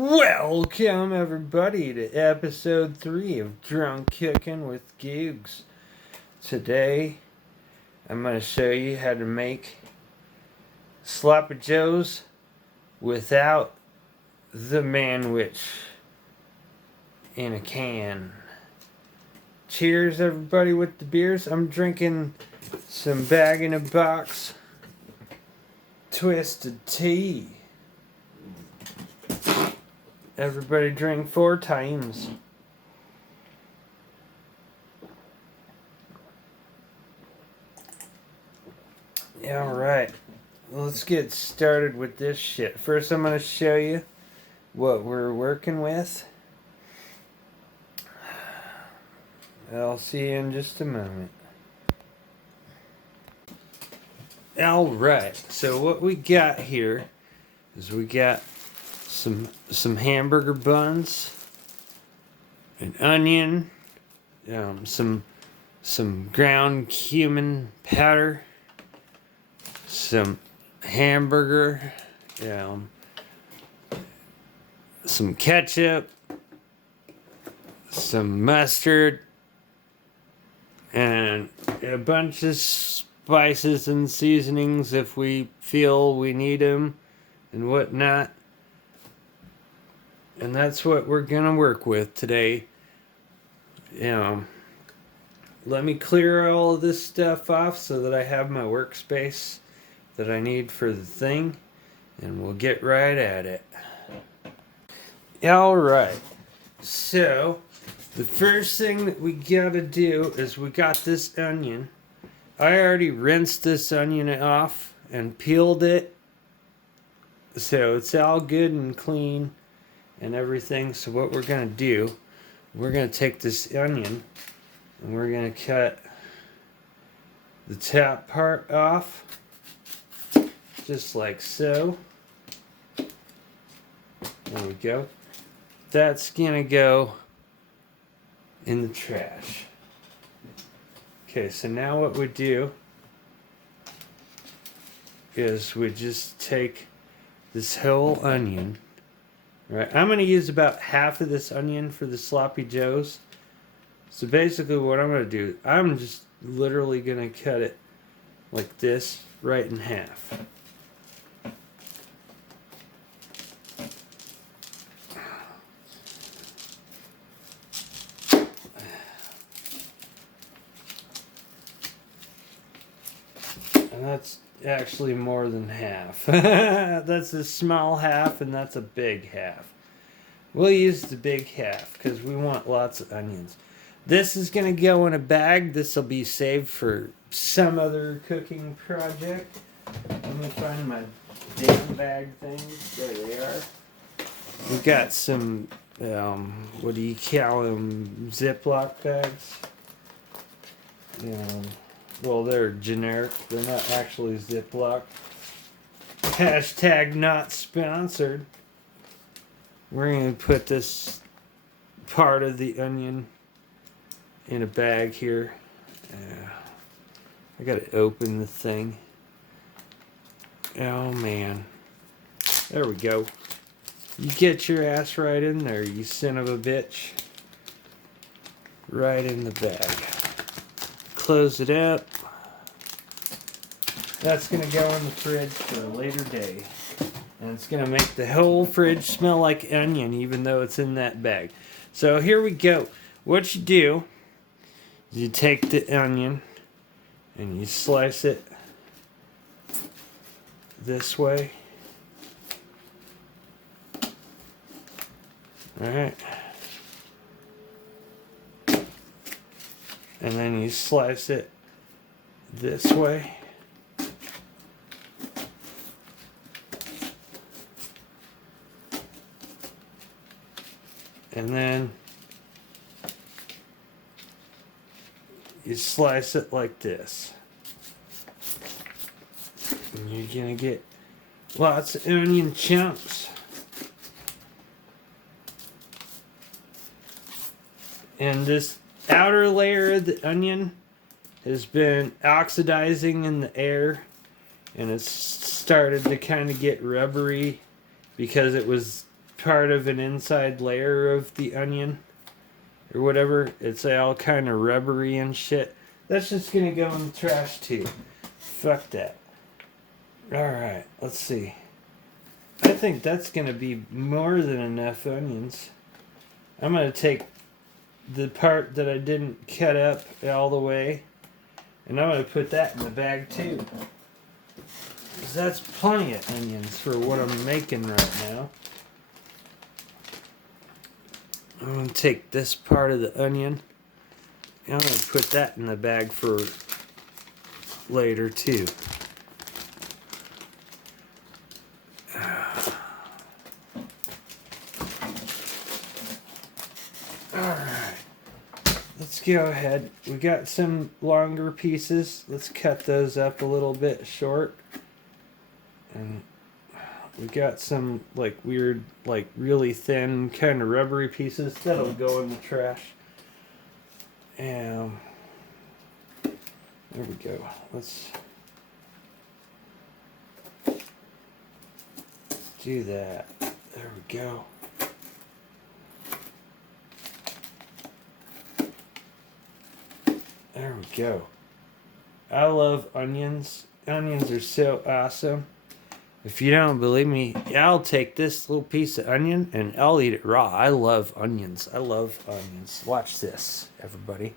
Welcome everybody to episode 3 of Drunken with Googz. Today I'm going to show you how to make sloppy joes without the manwich in a can. Cheers everybody with the beers. I'm drinking some bag-in-a-box twisted tea. Everybody drink 4 times. Alright, let's get started with this shit. First I'm going to show you what we're working with. I'll see you in just a moment. Alright, so what we got here is we got some hamburger buns, an onion, some ground cumin powder, some hamburger, some ketchup, some mustard, and a bunch of spices and seasonings if we feel we need them and whatnot. And that's what we're gonna work with today. Let me clear all of this stuff off so that I have my workspace that I need for the thing, and we'll get right at it. Alright, so the first thing that we gotta do is we got this onion. I already rinsed this onion off and peeled it, so it's all good and clean and everything. So what we're going to do, we're going to take this onion and we're going to cut the top part off, just like so. There we go. That's going to go in the trash. Okay, so now what we do is we just take this whole onion. Right, I'm going to use about half of this onion for the sloppy joes. So basically what I'm going to do, I'm just literally going to cut it like this, right in half. And that's actually more than half. That's a small half and that's a big half. We'll use the big half because we want lots of onions. This is going to go in a bag. This will be saved for some other cooking project. Let me find my damn bag things. There they are. We got some, what do you call them, Ziploc bags. Well, they're generic. They're not actually Ziploc. Hashtag not sponsored. We're going to put this part of the onion in a bag here. I got to open the thing. Oh, man. There we go. You get your ass right in there, you son of a bitch. Right in the bag. Close it up. That's going to go in the fridge for a later day. And it's going to make the whole fridge smell like onion, even though it's in that bag. So here we go. What you do is you take the onion and you slice it this way. Alright. And then you slice it this way. And then you slice it like this. And you're going to get lots of onion chunks. And this outer layer of the onion has been oxidizing in the air, and it's started to kind of get rubbery because it was part of an inside layer of the onion or whatever. It's all kind of rubbery and shit. That's just gonna go in the trash too. Fuck that. Alright, let's see. I think that's gonna be more than enough onions. I'm gonna take the part that I didn't cut up all the way, and I'm gonna put that in the bag too. 'Cause that's plenty of onions for what I'm making right now. I'm gonna take this part of the onion, and I'm gonna put that in the bag for later too. Alright, let's go ahead. We got some longer pieces. Let's cut those up a little bit short. And we got some like weird, like really thin, kind of rubbery pieces that'll go in the trash. And there we go. Let's do that. There we go. There we go. I love onions. Onions are so awesome. If you don't believe me, I'll take this little piece of onion and I'll eat it raw. I love onions. I love onions. Watch this, everybody.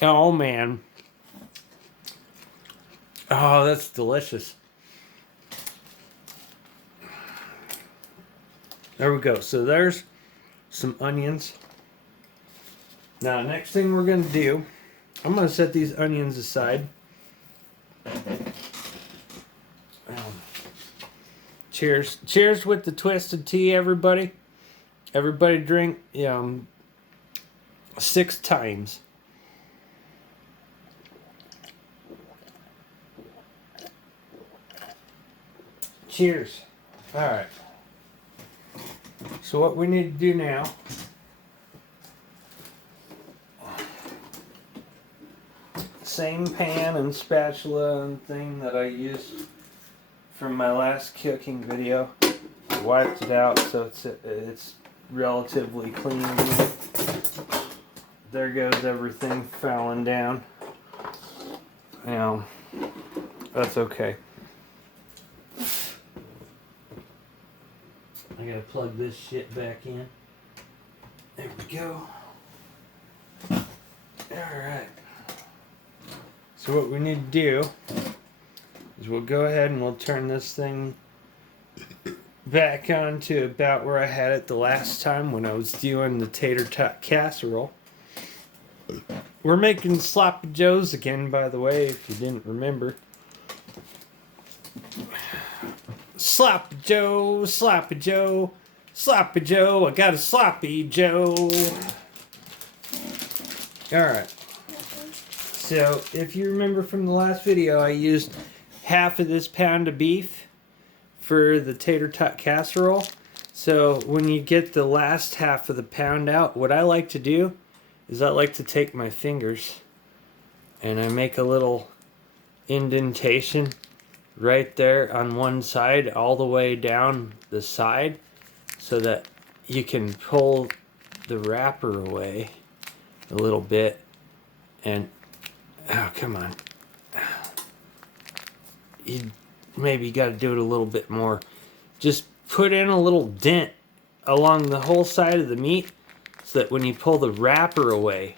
Oh, man. Oh, that's delicious. There we go. So there's some onions. Now, next thing we're going to do, I'm going to set these onions aside. Cheers. Cheers with the twisted tea, everybody. Everybody drink 6 times. Cheers. All right. So what we need to do now, same pan and spatula and thing that I used from my last cooking video. I wiped it out so it's relatively clean. There goes everything falling down. Now, that's okay. I gotta plug this shit back in. There we go. Alright. So what we need to do is we'll go ahead and we'll turn this thing back on to about where I had it the last time when I was doing the tater tot casserole. We're making sloppy joes again, by the way, if you didn't remember. Sloppy Joe, Sloppy Joe, Sloppy Joe, I got a Sloppy Joe. Alright. So, if you remember from the last video, I used half of this pound of beef for the tater tot casserole. So, when you get the last half of the pound out, what I like to do is I like to take my fingers and I make a little indentation right there on one side all the way down the side so that you can pull the wrapper away a little bit and oh, come on, you maybe got to do it a little bit more. Just put in a little dent along the whole side of the meat so that when you pull the wrapper away,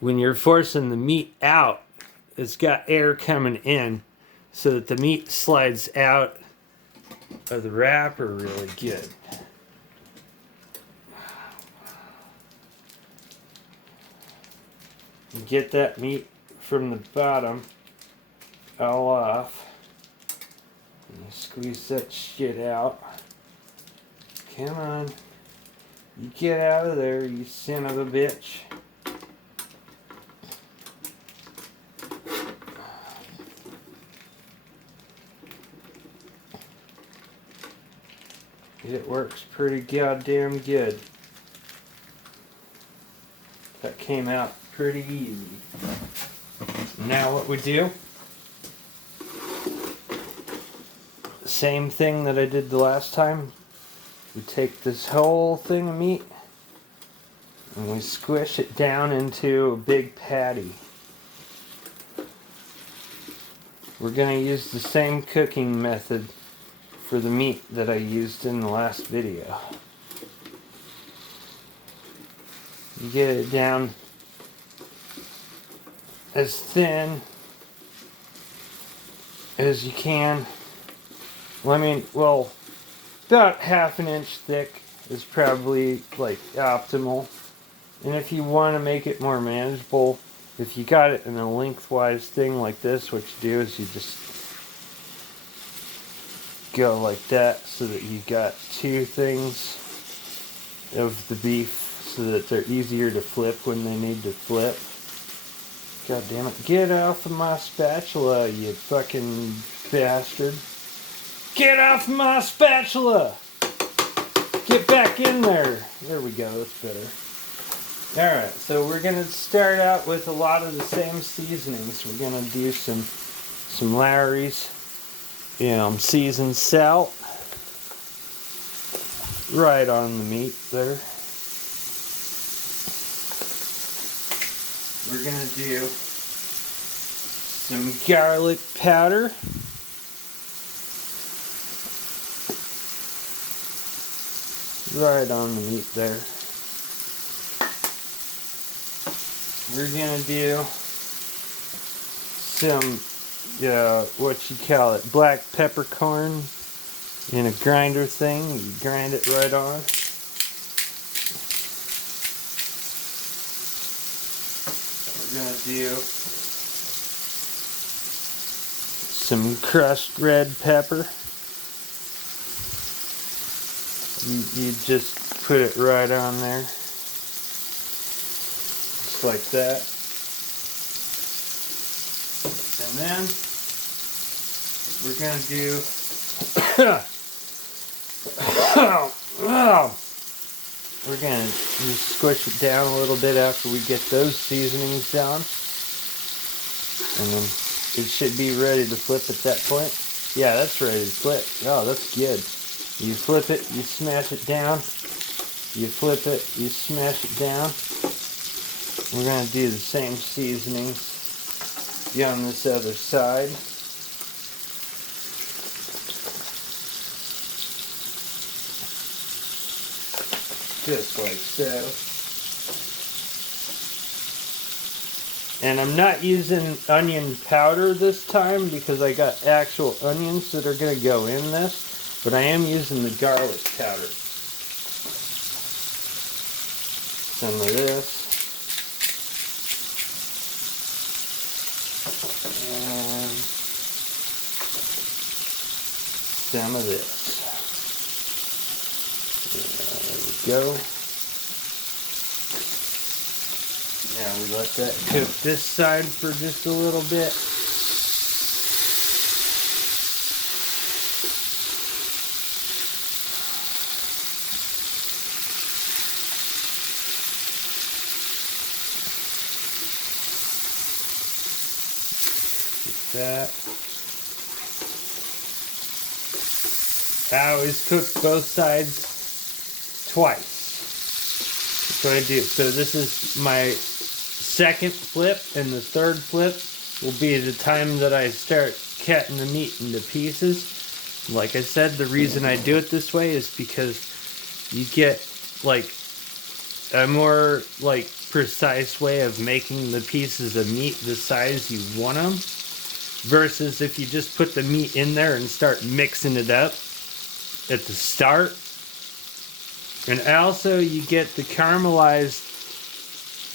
when you're forcing the meat out, it's got air coming in so that the meat slides out of the wrapper really good. You get that meat from the bottom all off. And you squeeze that shit out. Come on. You get out of there, you son of a bitch. It works pretty goddamn good. That came out pretty easy. Now what we do, same thing that I did the last time. We take this whole thing of meat and we squish it down into a big patty. We're going to use the same cooking method for the meat that I used in the last video. You get it down as thin as you can. Well, about half an inch thick is probably like optimal. And if you want to make it more manageable, if you got it in a lengthwise thing like this, what you do is you just go like that so that you got two things of the beef so that they're easier to flip when they need to flip. God damn it. Get off of my spatula, you fucking bastard. Get off my spatula! Get back in there. There we go, that's better. Alright, so we're going to start out with a lot of the same seasonings. We're going to do some Lowry's, seasoned salt. Right on the meat there. We're going to do some garlic powder. Right on the meat there. We're going to do some, black peppercorn in a grinder thing. You grind it right on. We're going to do some crushed red pepper. You just put it right on there. Just like that. And then we're going to do we're going to just squish it down a little bit after we get those seasonings down. And then it should be ready to flip at that point. Yeah, that's ready to flip. Oh, that's good. You flip it, you smash it down. You flip it, you smash it down. We're going to do the same seasonings on this other side. Just like so. And I'm not using onion powder this time because I got actual onions that are going to go in this. But I am using the garlic powder. Some of this. And some of this. There we go. Now we let that cook this side for just a little bit. That. I always cook both sides twice. That's what I do. So this is my second flip, and the third flip will be the time that I start cutting the meat into pieces. Like I said, the reason I do it this way is because you get like a more like precise way of making the pieces of meat the size you want them. Versus if you just put the meat in there and start mixing it up at the start. And also you get the caramelized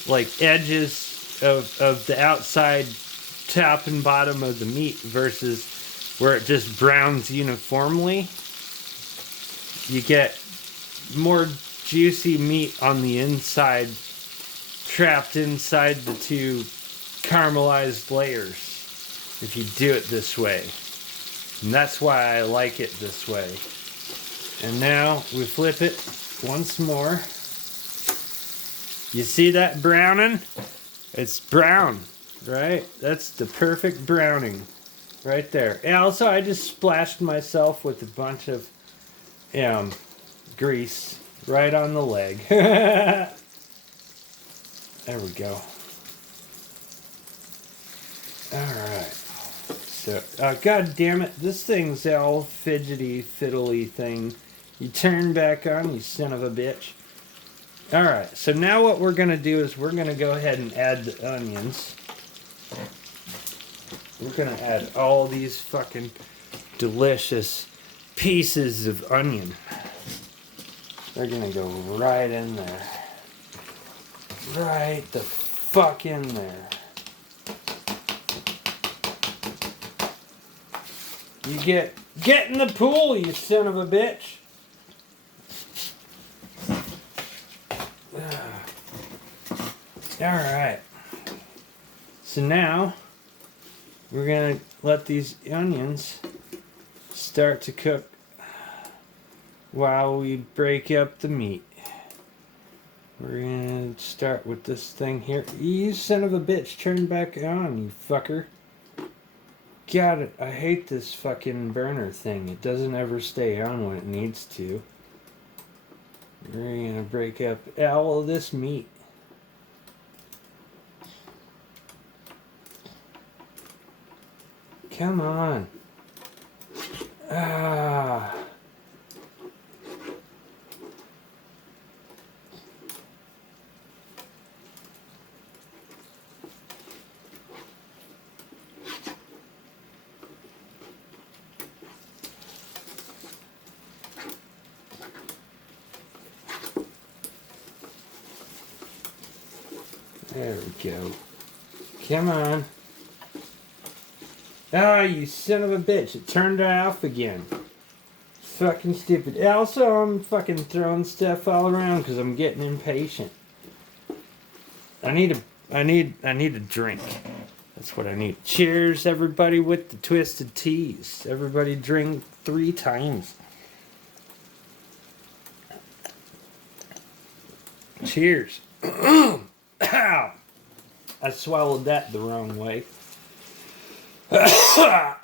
like edges of the outside top and bottom of the meat versus where it just browns uniformly. You get more juicy meat on the inside trapped inside the two caramelized layers. If you do it this way. And that's why I like it this way. And now we flip it once more. You see that browning? It's brown, right? That's the perfect browning right there. And also, I just splashed myself with a bunch of grease right on the leg. There we go. Alright. So, god damn it, this thing's all fidgety, fiddly thing. You turn back on, you son of a bitch. Alright, so now what we're going to do is we're going to go ahead and add the onions. We're going to add all these fucking delicious pieces of onion. They're going to go right in there. Right the fuck in there. You get in the pool, you son of a bitch. Alright. So now we're going to let these onions start to cook while we break up the meat. We're going to start with this thing here. You son of a bitch, turn back on, you fucker. God, I hate this fucking burner thing. It doesn't ever stay on when it needs to. We're going to break up all of this meat. Come on. Ah. There we go. Come on. Ah, you son of a bitch. It turned off again. Fucking stupid. Also, I'm fucking throwing stuff all around because I'm getting impatient. I need a drink. That's what I need. Cheers, everybody, with the twisted teas. Everybody drink 3 times. Cheers. Ow! I swallowed that the wrong way. Alright.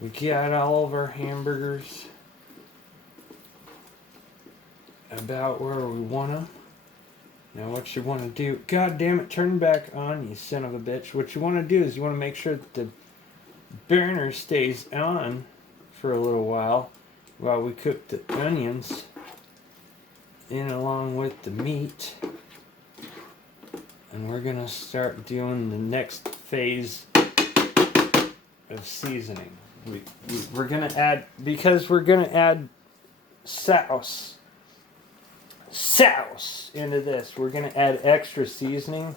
We got all of our hamburgers about where we want them. Now what you want to do, god damn it, turn back on, you son of a bitch. What you want to do is you want to make sure that the burner stays on for a little while we cook the onions in along with the meat. And we're going to start doing the next phase of seasoning. We're going to add, because we're going to add sauce into this. We're going to add extra seasoning,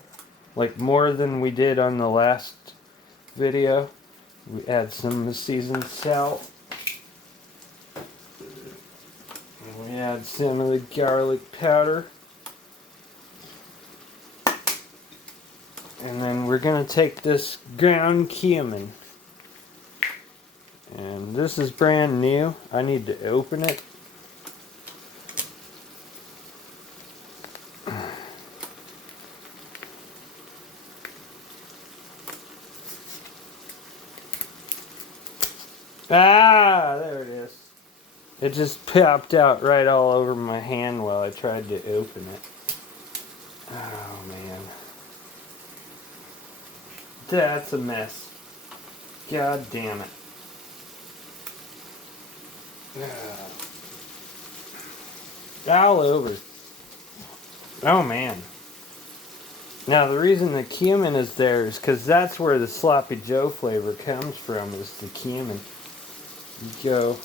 like more than we did on the last video. We add some seasoned salt. And we add some of the garlic powder. And then we're going to take this ground cumin. And this is brand new. I need to open it. Ah, there it is. It just popped out right all over my hand while I tried to open it. Oh, man. That's a mess. God damn it. All over. Oh, man. Now, the reason the cumin is there is because that's where the sloppy Joe flavor comes from, is the cumin. You go.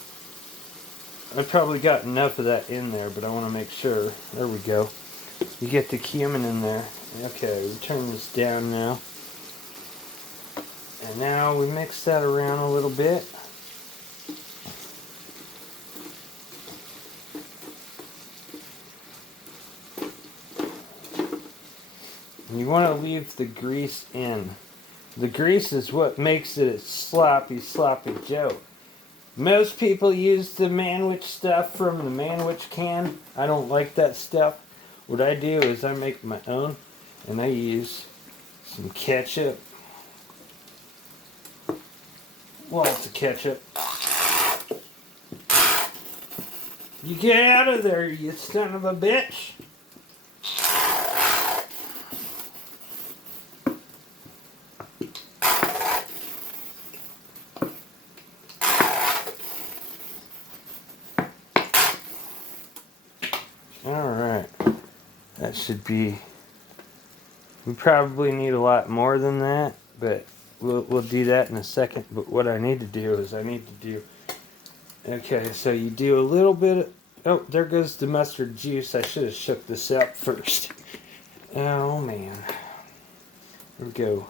I probably got enough of that in there, but I want to make sure. There we go. You get the cumin in there. Okay, we turn this down now. And now we mix that around a little bit. You want to leave the grease in. The grease is what makes it a sloppy Joe. Most people use the manwich stuff from the manwich can. I don't like that stuff. What I do is I make my own, and I use some ketchup. Lots of ketchup. You get out of there, you son of a bitch. Alright. That should be... We probably need a lot more than that, but we'll do that in a second. But what I need to do is okay, so you do a little bit of... Oh, there goes the mustard juice. I should have shook this up first. Oh, man. There we go.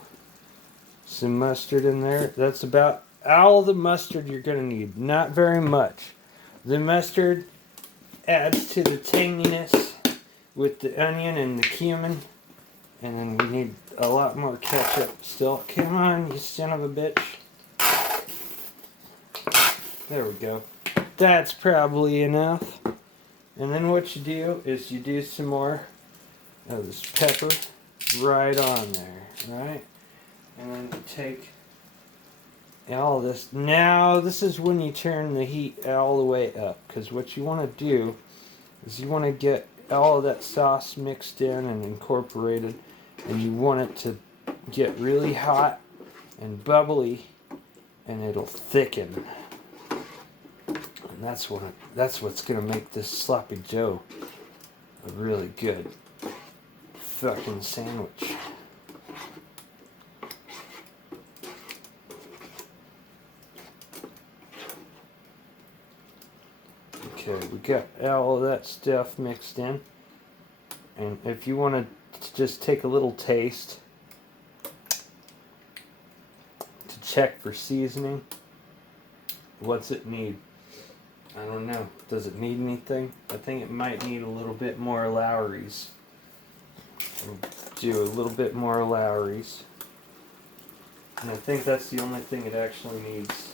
Some mustard in there. That's about all the mustard you're going to need. Not very much. The mustard adds to the tanginess with the onion and the cumin. And then we need a lot more ketchup still. Come on, you son of a bitch. There we go. That's probably enough. And then what you do is you do some more of this pepper right on there, right? And then you take all this. Now, this is when you turn the heat all the way up, because what you want to do is you want to get all of that sauce mixed in and incorporated, and you want it to get really hot and bubbly, and it'll thicken. And that's what's gonna make this sloppy Joe a really good fucking sandwich. Okay, we got all of that stuff mixed in. And if you want to just take a little taste to check for seasoning, what's it need? I don't know. Does it need anything? I think it might need a little bit more Lowry's. We'll do a little bit more Lowry's. And I think that's the only thing it actually needs.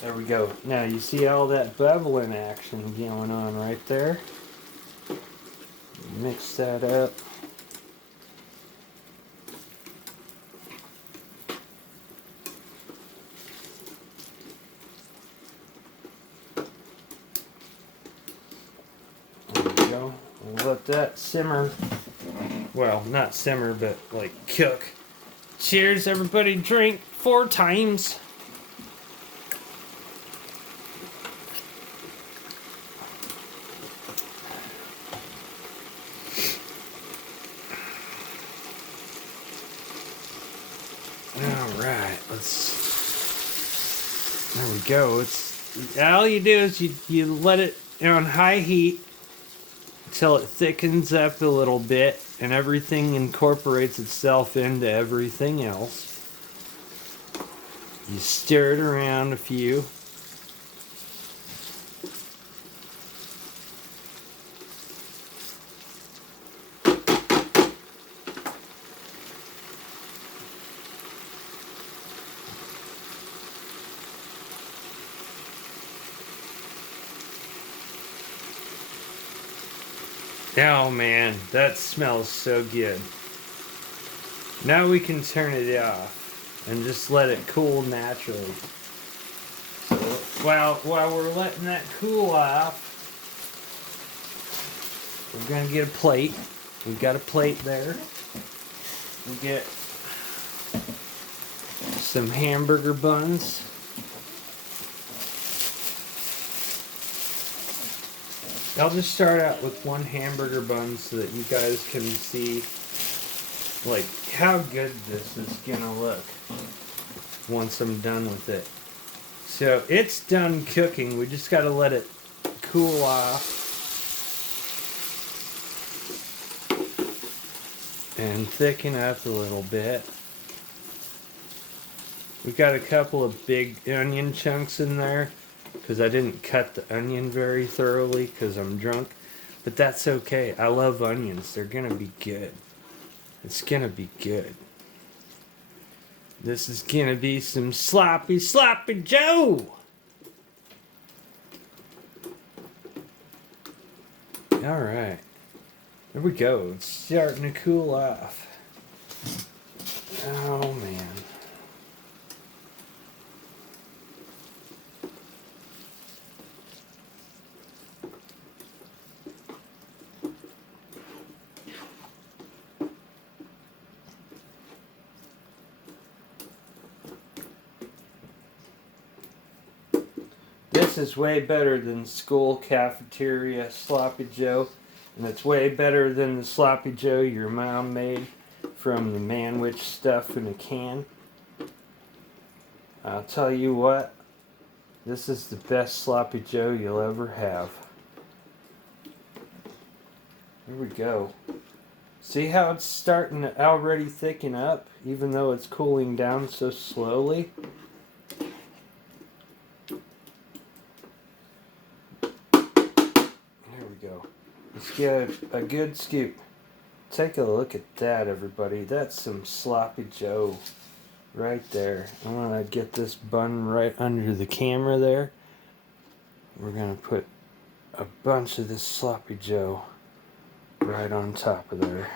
There we go. Now you see all that bubbling action going on right there? Mix that up. There we go. We'll let that simmer. Well, not simmer, but like cook. Cheers, everybody. Drink 4 times. There we go. It's all you do is you let it on high heat until it thickens up a little bit and everything incorporates itself into everything else. You stir it around a few. Oh man, that smells so good. Now we can turn it off and just let it cool naturally. So while we're letting that cool off, we're gonna get a plate. We've got a plate there. We get some hamburger buns. I'll just start out with 1 hamburger bun so that you guys can see like how good this is gonna look once I'm done with it. So it's done cooking. We just gotta let it cool off and thicken up a little bit. We got a couple of big onion chunks in there, because I didn't cut the onion very thoroughly because I'm drunk. But that's okay. I love onions. They're going to be good. It's going to be good. This is gonna be some sloppy Joe. Alright. There we go. It's starting to cool off. Oh man. This is way better than school cafeteria sloppy Joe, and it's way better than the sloppy Joe your mom made from the Manwich stuff in a can. I'll tell you what, this is the best sloppy Joe you'll ever have. Here we go. See how it's starting to already thicken up, even though it's cooling down so slowly? Go. Let's get a good scoop. Take a look at that, everybody. That's some sloppy Joe right there. I'm gonna get this bun right under the camera there. We're gonna put a bunch of this sloppy Joe right on top of there.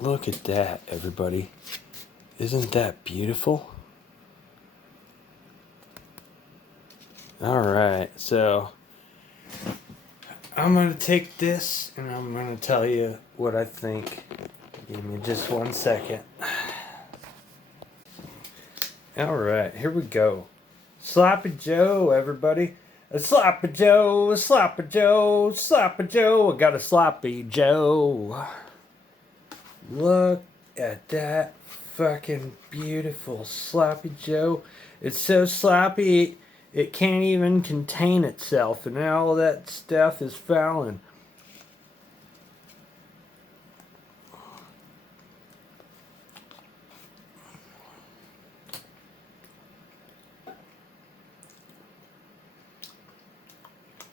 Look at that, everybody. Isn't that beautiful? Alright, so I'm going to take this and I'm going to tell you what I think. Give me just 1 second. Alright, here we go. Sloppy Joe, everybody. A sloppy Joe, a sloppy Joe, a sloppy Joe. I got a sloppy Joe. Look at that fucking beautiful sloppy Joe. It's so sloppy it can't even contain itself, and all that stuff is fouling.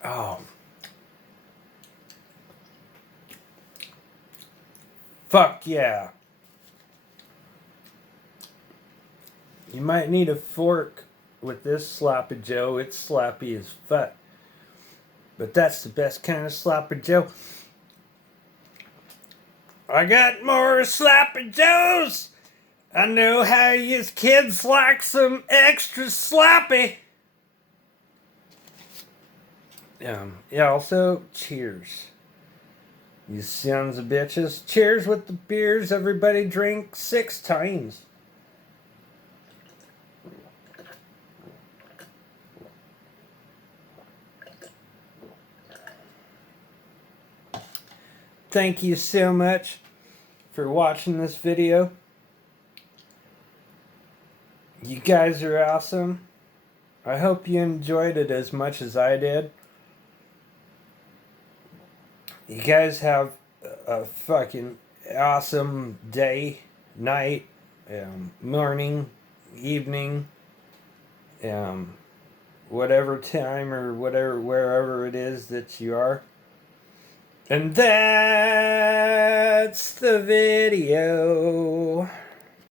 Oh. Fuck yeah. You might need a fork with this sloppy Joe. It's sloppy as fuck. But that's the best kind of sloppy Joe. I got more sloppy Joes. I know how you kids like some extra sloppy. Yeah, also, cheers. You sons of bitches. Cheers with the beers. Everybody drink 6 times. Thank you so much for watching this video. You guys are awesome. I hope you enjoyed it as much as I did. You guys have a fucking awesome day, night, morning, evening, whatever time or whatever, wherever it is that you are. And that's the video.